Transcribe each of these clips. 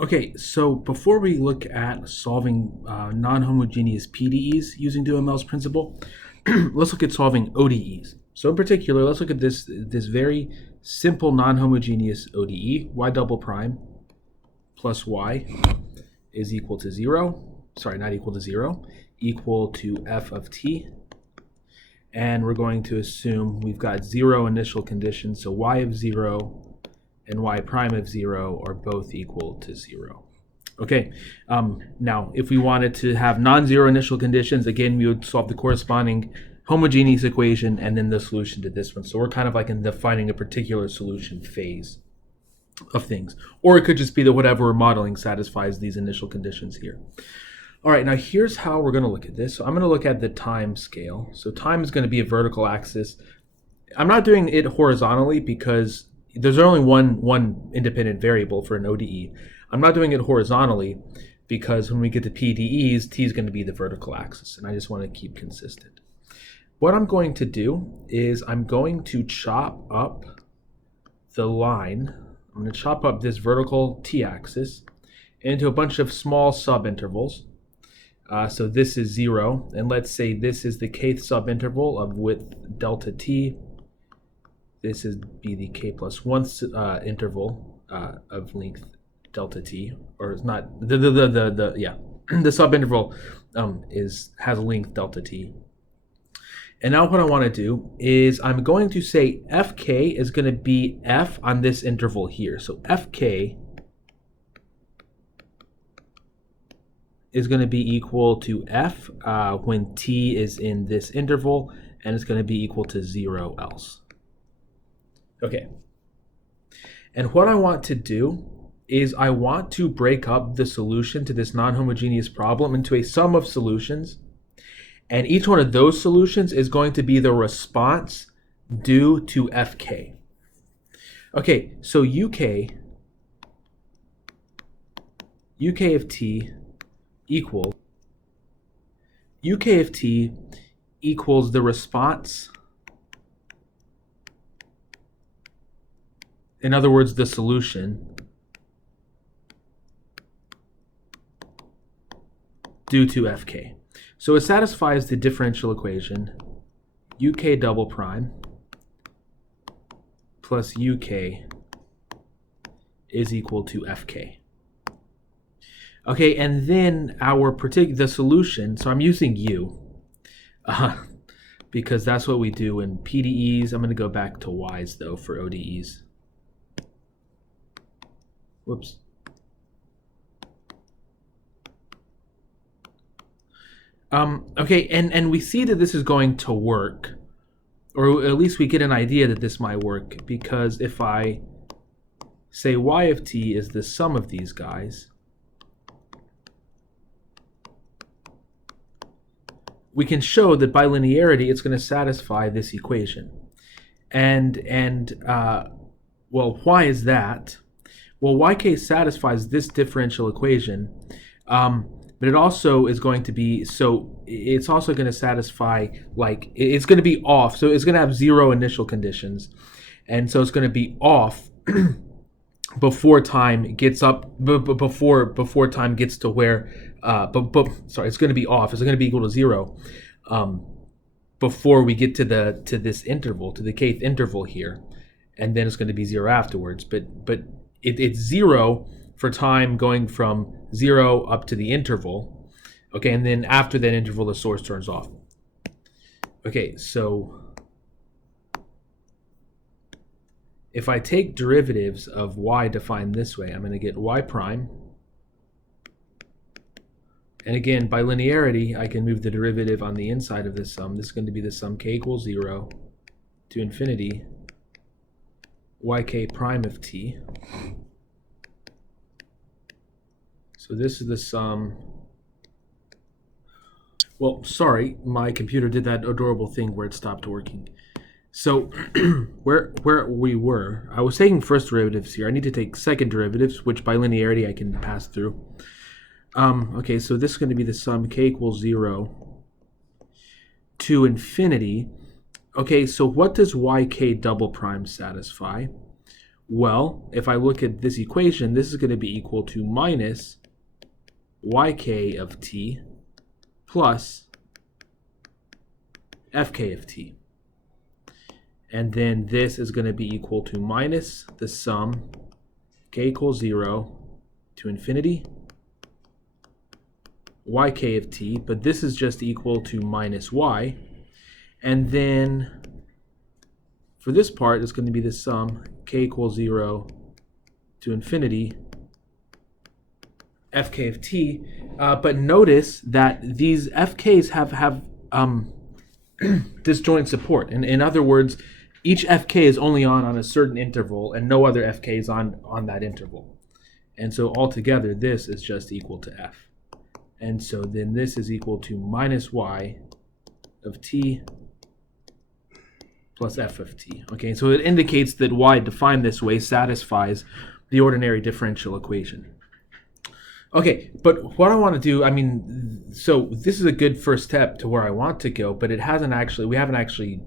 Okay, so before we look at solving non-homogeneous PDEs using Duhamel's principle, let's look at solving ODEs. So in particular, let's look at this very simple non-homogeneous ODE, y double prime plus y is equal to 0. Sorry, not equal to 0, equal to f of t. And we're going to assume we've got 0 initial conditions, so y of 0 and y prime of 0 are both equal to 0. Okay, now if we wanted to have non-zero initial conditions, again, we would solve the corresponding homogeneous equation and then the solution to this one. So we're kind of like in defining a particular solution phase of things. Or it could just be that whatever we're modeling satisfies these initial conditions here. All right, now here's how we're going to look at this. So I'm going to look at the time scale. So time is going to be a vertical axis. I'm not doing it horizontally because there's only one independent variable for an ODE. I'm not doing it horizontally because when we get to PDEs, t is going to be the vertical axis, and I just want to keep consistent. What I'm going to do is I'm going to chop up the line. I'm going to chop up this vertical t-axis into a bunch of small subintervals. So this is 0, and let's say this is the kth subinterval of width delta t. This is be the k plus 1 interval of length delta t, or it's not the subinterval has a length delta t. And now what I want to do is I'm going to say fk is going to be f on this interval here. So fk is going to be equal to f when t is in this interval, and it's going to be equal to 0 else. Okay, and what I want to do is I want to break up the solution to this non-homogeneous problem into a sum of solutions, and each one of those solutions is going to be the response due to fk. Okay, so uk of t equals uk of t equals the response. In other words, the solution due to fk. So it satisfies the differential equation uk double prime plus uk is equal to fk. Okay, and then the solution, so I'm using u because that's what we do in PDEs. I'm going to go back to y's though for ODEs. Whoops. Okay, and we see that this is going to work, or at least we get an idea that this might work, because if I say y of t is the sum of these guys, we can show that by linearity it's going to satisfy this equation. And well, why is that? Well, yk satisfies this differential equation, but it also is going to be, so it's also going to satisfy, like, it's going to be off, so it's going to have 0 initial conditions, and so it's going to be off before time gets up, before time gets to where, sorry, it's going to be off, it's going to be equal to 0 before we get to this interval, to the kth interval here, and then it's going to be 0 afterwards, but it's 0 for time going from 0 up to the interval, okay, and then after that interval the source turns off. Okay, so if I take derivatives of y defined this way, I'm going to get y prime, and again by linearity I can move the derivative on the inside of this sum. This is going to be the sum k equals 0 to infinity yk prime of t. So this is the sum. Well, sorry, my computer did that adorable thing where it stopped working. So where we were, I was taking first derivatives here. I need to take second derivatives, which by linearity I can pass through. Okay, so this is going to be the sum k equals 0 to infinity. Okay, so what does yk double prime satisfy? Well, if I look at this equation, this is going to be equal to minus yk of t plus fk of t. And then this is going to be equal to minus the sum k equals 0 to infinity yk of t, but this is just equal to minus y. And then for this part, it's going to be the sum k equals 0 to infinity fk of t. But notice that these fk's have disjoint support. In other words, each fk is only on a certain interval, and no other fk is on that interval. And so altogether, this is just equal to f. And so then this is equal to minus y of t plus f of t. Okay, so it indicates that y defined this way satisfies the ordinary differential equation. Okay, but what I want to do, I mean, so this is a good first step to where I want to go, but we haven't actually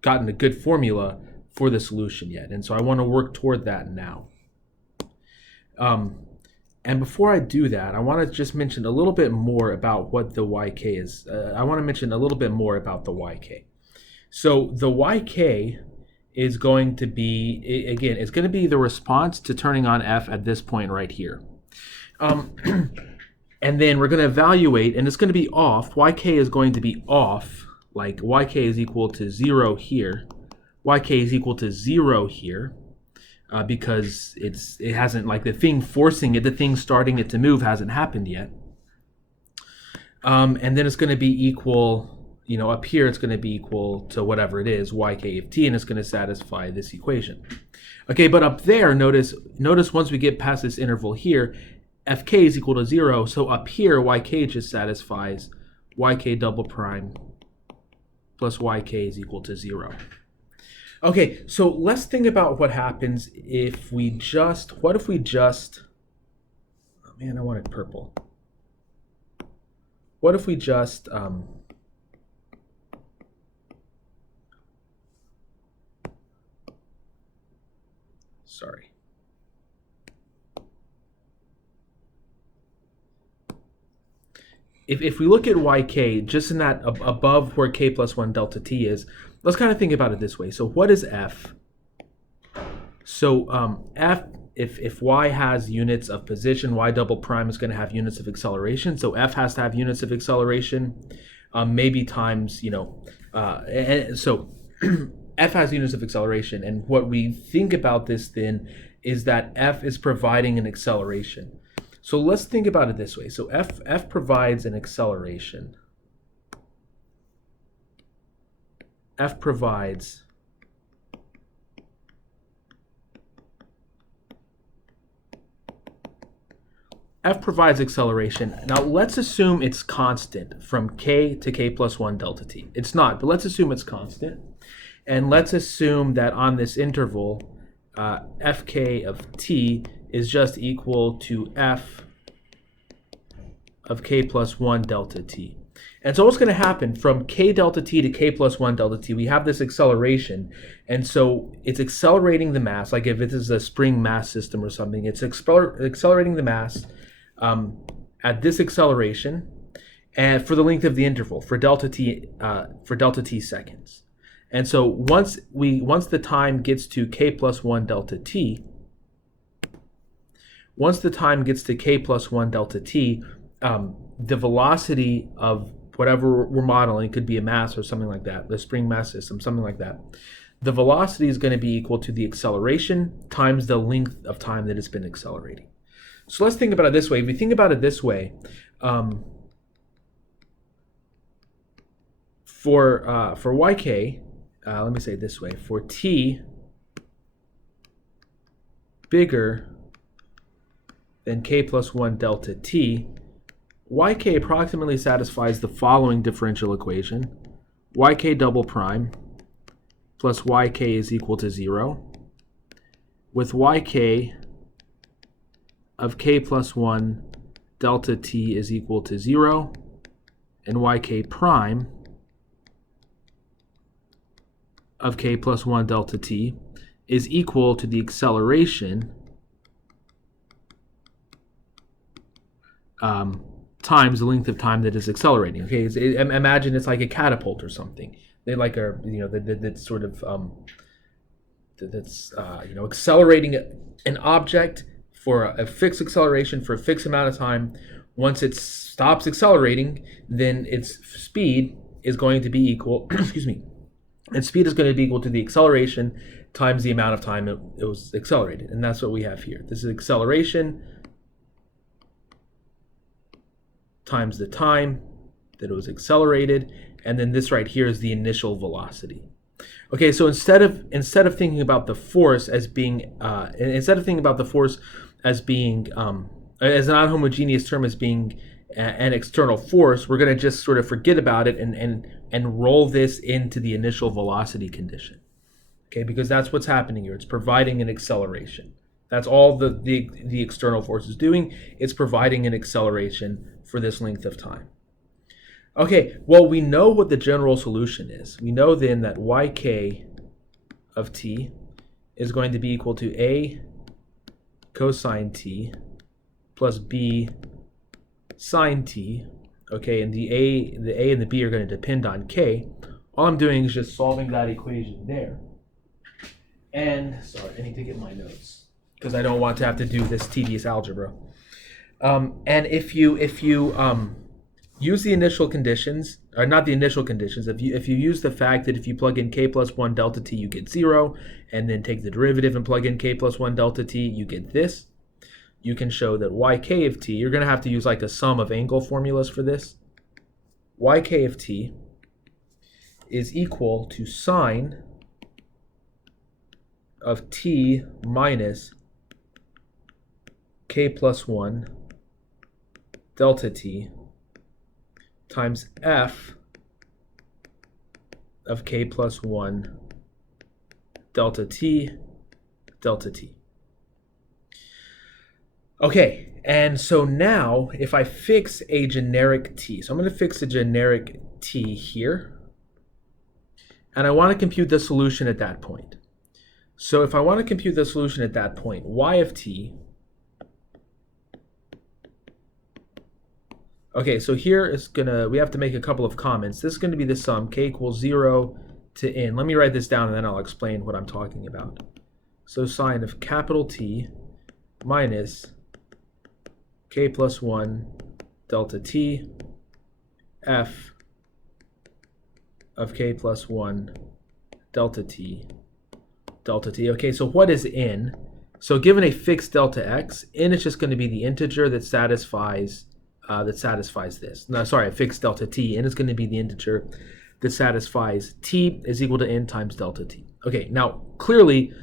gotten a good formula for the solution yet. And so I want to work toward that now. And before I do that, I want to just mention a little bit more about what the yk is. I want to mention a little bit more about the yk. So the yk is going to be, again, it's going to be the response to turning on f at this point right here. And then we're going to evaluate, and it's going to be off. Yk is going to be off, like yk is equal to 0 here. Yk is equal to 0 here. Because it hasn't, like the thing forcing it, the thing starting it to move hasn't happened yet. And then it's going to be equal, up here it's going to be equal to whatever it is, yk of t, and it's going to satisfy this equation. Okay, but up there, notice once we get past this interval here, fk is equal to 0, so up here yk just satisfies yk double prime plus yk is equal to 0. Okay, so let's think about what happens if we just, oh man, I wanted purple. What if we just, sorry. If we look at yk, just in that above where k plus 1 delta t is, let's kind of think about it this way. So what is f? So f, if y has units of position, y double prime is going to have units of acceleration. So f has to have units of acceleration, maybe times, so f has units of acceleration. And what we think about this then is that f is providing an acceleration. So let's think about it this way. So f provides an acceleration. F provides acceleration. Now let's assume it's constant from k to k plus 1 delta t. It's not, but let's assume it's constant. And let's assume that on this interval, fk of t is just equal to f of k plus 1 delta t. And so what's going to happen from k delta t to k plus 1 delta t, we have this acceleration. And so it's accelerating the mass, like if it is a spring mass system or something, it's accelerating the mass at this acceleration and for the length of the interval, for delta t seconds. And so once the time gets to k plus 1 delta t, the velocity of whatever we're modeling, could be a mass or something like that, the spring mass system, something like that, the velocity is going to be equal to the acceleration times the length of time that it's been accelerating. So let's think about it this way. If we think about it this way, for yk, let me say it this way, for t bigger than k plus 1 delta t, yk approximately satisfies the following differential equation. Yk double prime plus yk is equal to 0, with yk of k plus 1 delta t is equal to 0, and yk prime of k plus 1 delta t is equal to the acceleration times the length of time that is accelerating. Okay, imagine it's like a catapult or something. They like are that's sort of accelerating an object for a fixed acceleration for a fixed amount of time. Once it stops accelerating, then its speed is going to be equal. Excuse me. Its speed is going to be equal to the acceleration times the amount of time it was accelerated, and that's what we have here. This is acceleration times the time that it was accelerated, and then this right here is the initial velocity. Okay, so instead of thinking about the force as being as a non-homogeneous term as being an external force, we're going to just sort of forget about it and roll this into the initial velocity condition. Okay, because that's what's happening here. It's providing an acceleration. That's all the external force is doing. It's providing an acceleration for this length of time. Okay, well, we know what the general solution is. We know then that yk of t is going to be equal to a cosine t plus b sine t. Okay, and the a and the b are going to depend on k. All I'm doing is just solving that equation there. And sorry, I need to get my notes because I don't want to have to do this tedious algebra. And if you use the initial conditions, or not the initial conditions, if you use the fact that if you plug in k plus 1 delta t, you get 0, and then take the derivative and plug in k plus 1 delta t, you get this. You can show that yk of t, you're going to have to use like a sum of angle formulas for this. Yk of t is equal to sine of t minus k plus 1 delta t times f of k plus 1 delta t delta t. Okay, and so now if I fix a generic t, so I'm going to fix a generic t here, and I want to compute the solution at that point. So if I want to compute the solution at that point, y of t, okay, so here is we have to make a couple of comments. This is going to be the sum, k equals 0 to n. Let me write this down and then I'll explain what I'm talking about. So sine of capital T minus k plus 1 delta t f of k plus 1 delta t delta t. Okay, so what is n? So given a fixed delta x, n is just going to be the integer that satisfies this. No, sorry, a fixed delta t. N is going to be the integer that satisfies t is equal to n times delta t. Okay, now clearly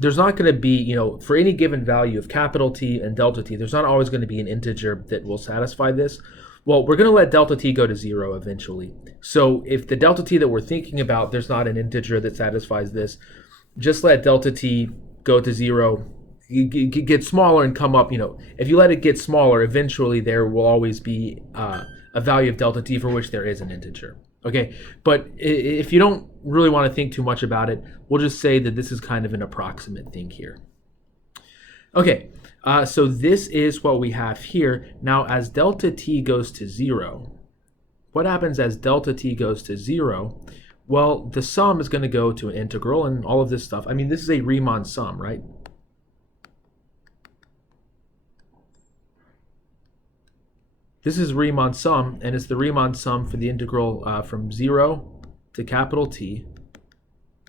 there's not going to be, for any given value of capital T and delta t, there's not always going to be an integer that will satisfy this. Well, we're going to let delta t go to 0 eventually. So if the delta t that we're thinking about, there's not an integer that satisfies this, just let delta t go to 0, get smaller and come up. If you let it get smaller, eventually there will always be a value of delta t for which there is an integer. Okay, but if you don't really want to think too much about it, we'll just say that this is kind of an approximate thing here. Okay, so this is what we have here. Now, as delta t goes to 0, what happens as delta t goes to 0? Well, the sum is going to go to an integral and all of this stuff. I mean, this is a Riemann sum, right? This is Riemann sum, and it's the Riemann sum for the integral from 0 to capital T,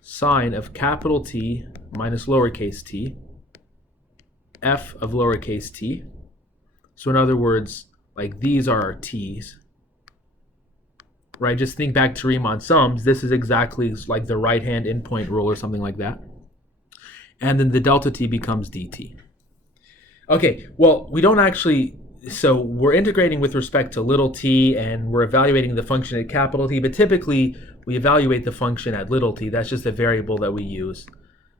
sine of capital T minus lowercase t, f of lowercase t. So in other words, like these are our t's, right? Just think back to Riemann sums. This is exactly like the right-hand endpoint rule or something like that. And then the delta t becomes dt. Okay, well, we don't actually... So we're integrating with respect to little t, and we're evaluating the function at capital T, but typically we evaluate the function at little t. That's just a variable that we use.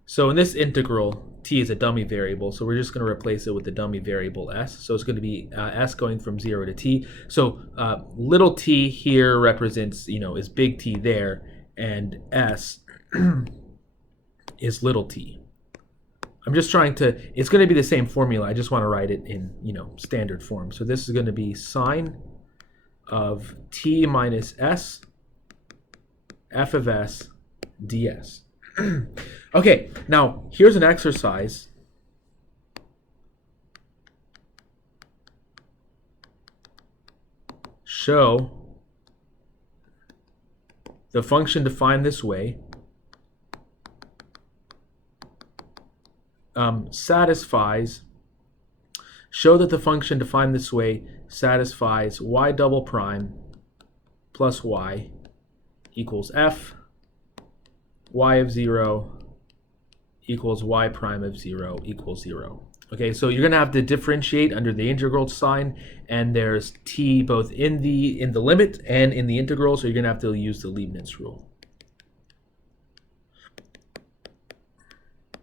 So in this integral, t is a dummy variable, so we're just going to replace it with the dummy variable s. So it's going to be s going from 0 to t. So little t here represents, is big T there, and s is little t. I'm just trying to, it's going to be the same formula. I just want to write it in, standard form. So this is going to be sine of t minus s f of s ds. Okay, now here's an exercise. Show the function defined this way show that the function defined this way satisfies y double prime plus y equals f, y of 0 equals y prime of 0 equals 0. Okay, so you're going to have to differentiate under the integral sign, and there's t both in the limit and in the integral, so you're going to have to use the Leibniz rule.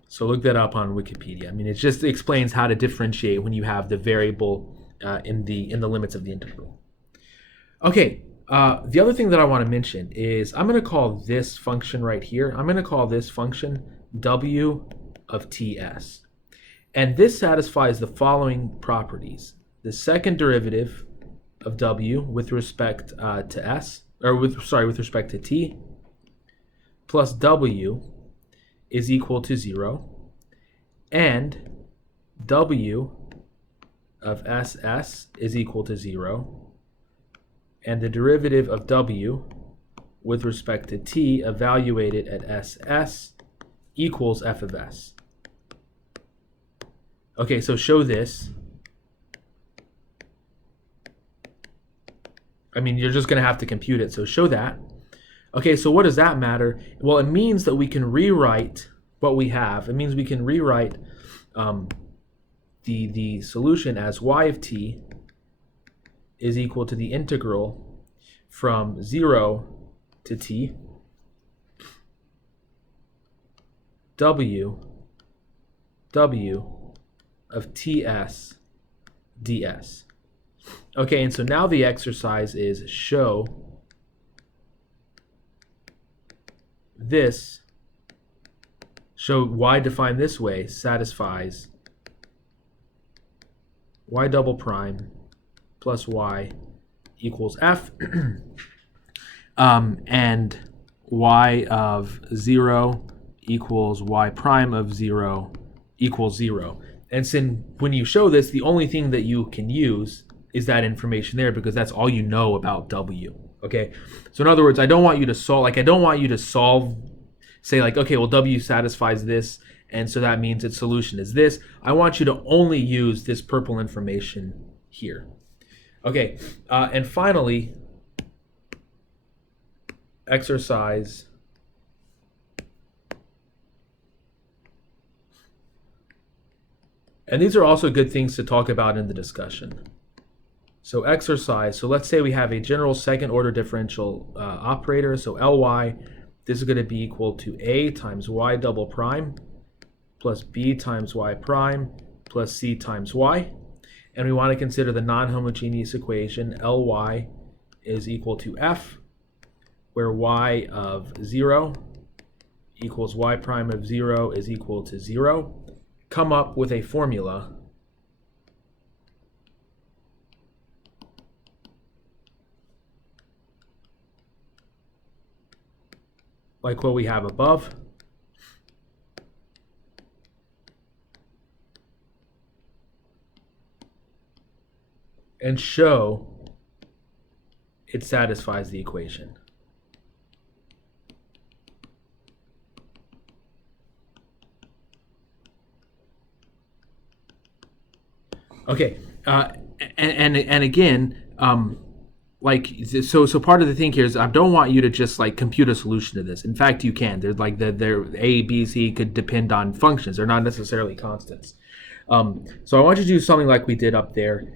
So look that up on Wikipedia. I mean, it just explains how to differentiate when you have the variable in the limits of the integral. Okay, the other thing that I want to mention is I'm going to call this function right here, I'm going to call this function w of ts. And this satisfies the following properties. The second derivative of w with respect to s, or with respect to t, plus w is equal to 0, and w of ss is equal to 0, and the derivative of w with respect to t evaluated at ss equals f of s. Okay, so show this. I mean, you're just going to have to compute it, so show that. Okay, so what does that matter? Well, it means that we can rewrite what we have. It means we can rewrite the solution as y of t is equal to the integral from 0 to t w of ts ds. Okay, and so now the exercise is show y defined this way satisfies y double prime plus y equals f, and y of 0 equals y prime of 0 equals 0. And since when you show this, the only thing that you can use is that information there, because that's all you know about w. Okay, so in other words, I don't want you to solve, say like, okay, well, w satisfies this, and so that means its solution is this. I want you to only use this purple information here. Okay, and finally, exercise and these are also good things to talk about in the discussion. So exercise, so let's say we have a general second order differential operator, so Ly, this is going to be equal to a times y double prime plus b times y prime plus c times y. And we want to consider the non-homogeneous equation Ly is equal to f, where y of 0 equals y prime of 0 is equal to 0. Come up with a formula like what we have above. And show it satisfies the equation. Okay, and again, like so part of the thing here is I don't want you to just like compute a solution to this. In fact, you can. There's like their a, b, c could depend on functions. They're not necessarily constants. So I want you to do something like we did up there.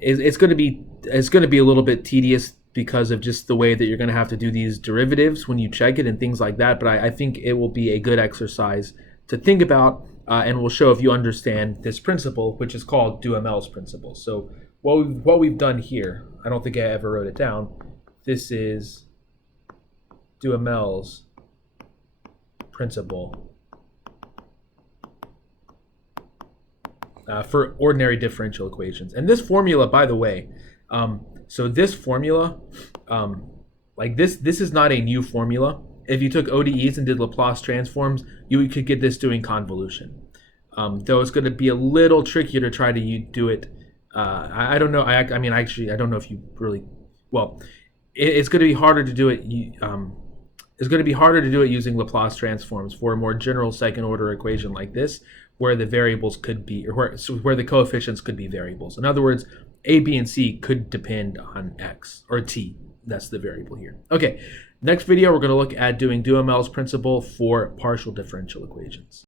It's going to be a little bit tedious because of just the way that you're going to have to do these derivatives when you check it and things like that. But I think it will be a good exercise to think about. And will show if you understand this principle, which is called Duhamel's principle. So what we've done here, I don't think I ever wrote it down. This is Duhamel's principle for ordinary differential equations. And this formula, by the way, so this formula, like this is not a new formula. If you took ODEs and did Laplace transforms, you could get this doing convolution. Though it's going to be a little trickier to try to do it. I don't know. I mean, actually, I don't know if you really. Well, it's going to be harder to do it. It's going to be harder to do it using Laplace transforms for a more general second order equation like this, where the variables could be, or where the coefficients could be variables. In other words, A, B, and C could depend on X or T. That's the variable here. Okay, next video we're going to look at doing Duhamel's principle for partial differential equations.